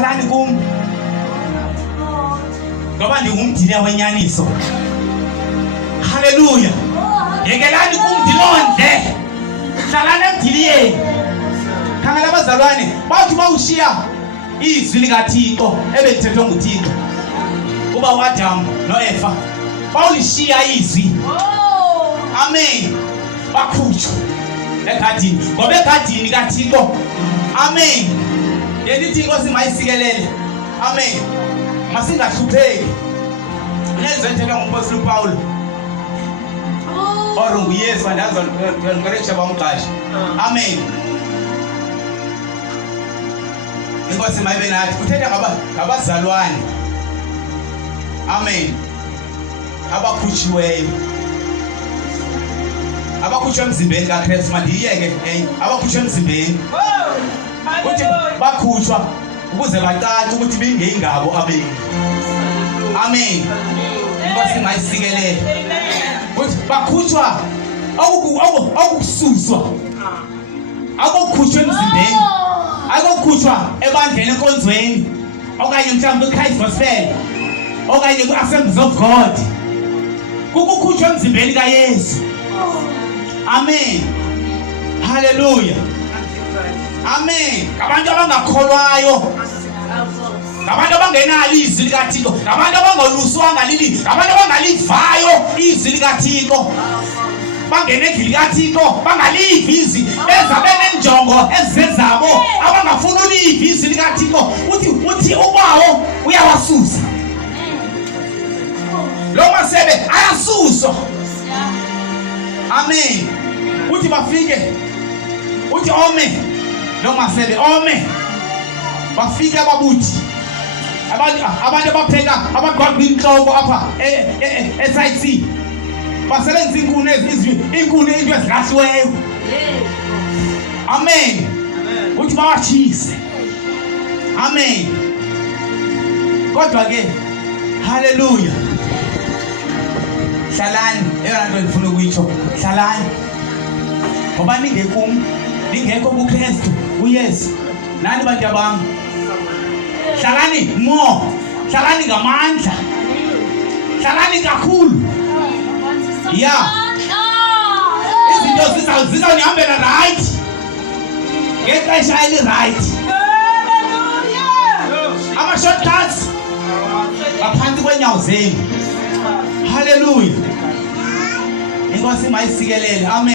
hlalani kum ngoba ndingumdila wenyaniso. Haleluya. Yekelani kumdilondle, hlalani emdiliyeni. Khangela abazalwane bathi bawushiya izwi likaThixo ebelithethwe nguThixo kuba uAdam noEva, bawulishiya izwi. Amen. Bakhutshwa egadini ngoba egadini kaThixo. Amen. Yelithi inkosi mayisikelele. Amen. Masingahlupheki. Nezwethela ngumpostoli uPaul. Or nguYesu andazo ngikhoresha bamqasha. Amen. Inkosi mayibe nathi uthetha ngabazalwane. Amen. Abakhutshiweyo. Abakhutshwe emzimbeni kaKristu mandiyeke abakhutshwe emzimbeni. Uthi bakhutshwa ukuze bacace ukuthi bengeyingabo abeli. Amen. Inkosi mayisikelele. Uthi bakhutshwa akukususwa. Akukhutshwe emzimbeni. Akukhutshwa ebandleni enkonzweni. Okanye mhlawumbe eChrist Gospel. Okanye ku-Assemblies of God. Kukukhutshwa emzimbeni kaYesu. Amen. Hallelujah. Amen. Abantu abangakholwayo, abantu abangenalo izwi likaThixo, abantu abangoluswanga lili, abantu abangalivayo izwi likaThixo, bangene endlini likaThixo bangalivi izwi, benza benenjongo ezizezabo, abangafuni ulivi izwi likaThixo. Uthi ubawo uyawasusa. Lo masebe ayasuswa. Amen. Uthi bafike, uthi ome lo masebe ome. Bafike ababuthi, abantu abapheka abagqwagqa inhloko apha eSite. Basebenza inkuni inkuni into ezilahliweyo. Amen. Uthi bawachise. Amen. Kodwa ke haleluya. Hlalani, eyona nto ndifuna ukuyitsho, hlalani. Ngoba ningekho kuKristu uYesu. Nani bantu bami? Hlalani more. Hlalani ngamandla. Hlalani kakhulu. Yeah. Izinto zizawunihambela right. Ngexesha eli-right. Ama-shortcuts ngaphansi kwenyawo zenu. Hallelujah. Inkosi mayisikelele. Amen.